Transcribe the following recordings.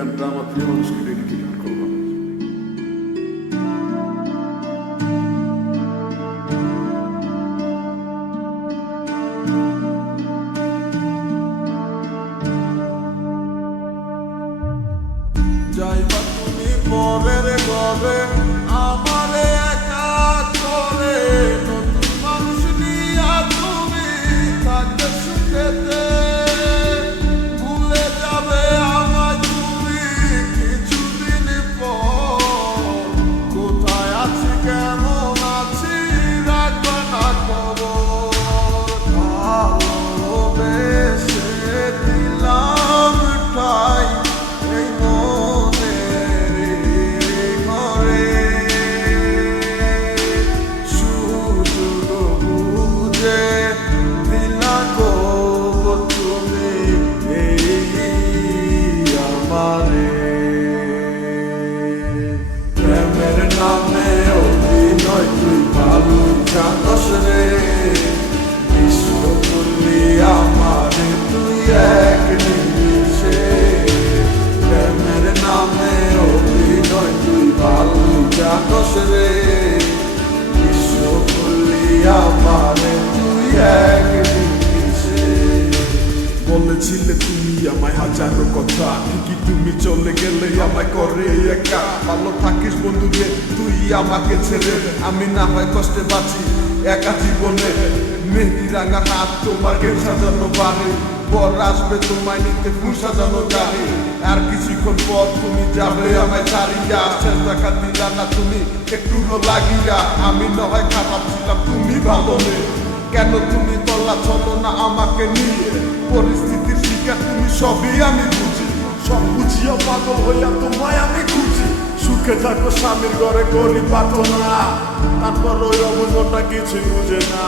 গানটা আমার প্রিয় মানুষকে ডেডিকেট করবো। যাইবা তুমি পরের ঘরে আমারে একা করে, নতুন মানুষ নিয়া তুমি থাকতে সুখেতে, ভুলে যাবে আমায় তুমি কিছুদিন পর। কোথায় আছি কেমন আছি রাখবা না খবর, ভালোবেসে দিলাম ঠাই এই মনের ঘরে, সুযোগ বুঝে দিলা গো তুমি আমারে। প্রেমের নামে অভিনয় তুই ভালো জানস রে, বিশ্ব করলি আমারে তুই এক নিমিষে। প্রেমের নামে অভিনয় তুই ভালো জানস রে, বিশ্ব করলি আমারে তুই এক নিমিষে। বলেছিলে তুমি আমায় হাজারো কথা, ঠিকই তুমি চলে গেলে আমায় করে একা। ভালো থাকিস বন্ধু রে তুই আমাকে ছেড়ে, আমি না হয় কষ্টে বাঁচি একা জীবনে। মেহেদি রাঙা হাত তোমার গেট সাজানো বাড়ি, পর আসবে তোমায় নিতে ফুল সাজানো গাড়ি। আর কিছুক্ষণ পর তুমি যাবে আমায় ছাড়িয়া, শেষ দেখা দিলা না তুমি একটুও লাগিয়া। আমি না হয় খারাপ ছিলাম তুমি ভালো নেই, কেন তুমি তল্লা চলো না আমাকে নিয়ে। পরিস্থিতির শিকার তুমি সবই আমি বুঝি, সব বুঝিয়া পাগল হইয়া তোমায় আমি খুঁজি। সুখে থাকো স্বামীর ঘরে করি পাতো না, তারপর ওই অবস্থাটা কিছুই বুঝে না।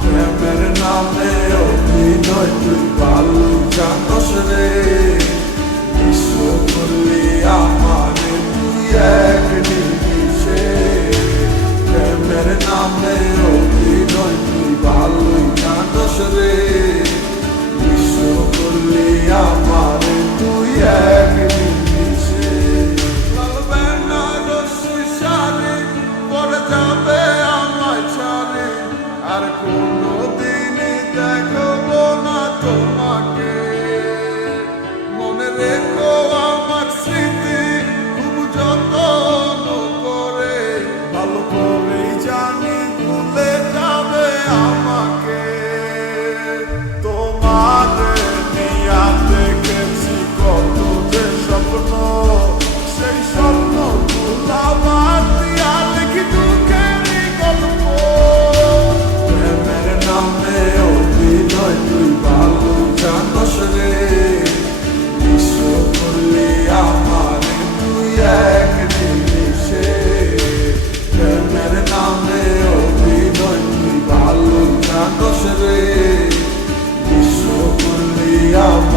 প্রেমের নামে অভিনয় তুই ভালো জানস রে, বিশ্ব করলি আমারে তুই এক নিমিষে। প্রেমের নামে অভিনয় তুই ভালো জানস রে, বিশ্ব করলি আমারে তুই এক নিমিষে। লালবে না রশ্মি সারি পরে যাবে আমায় ছাড়ে, আর কোনদিন দেখবো না তোমাকে। মনে রেখো আমার স্মৃতি খুব যত্ন করে, ভালো করেই জানি ভুলে যাবে আমাকে। তোমারে নিয়া দেখেছি কত যে স্বপ্ন, সেই স্বপ্ন গুলা বাদ দিয়া লিখি দুঃখেরই গল্প। প্রেমের নামে অভিনয় তুই ভালো জানস রে, বিশ্ব করলি আমারে তুই এক নিমিষে। প্রেমের নামে অভিনয় তুই ভালো জানস রে, বিশ্ব করলি আমারে।